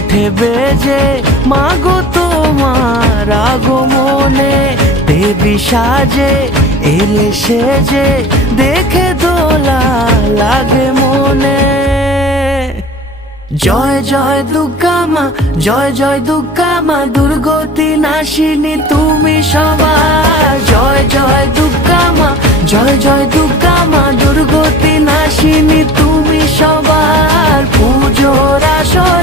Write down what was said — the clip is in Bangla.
ওঠে বেজে মাগো তোমার আগমনে, দেবী সাজে এলে সেজে দেখে দোলা লাগে মনে। জয় জয় দুর্গা মা, জয় জয় দুর্গা মা, দুর্গতি নাশিনী তুমি সবার। জয় জয় দুর্গা মা, জয় জয় দুর্গা মা, দুর্গতি নাশিনী তুমি সবার। পুজোর আসর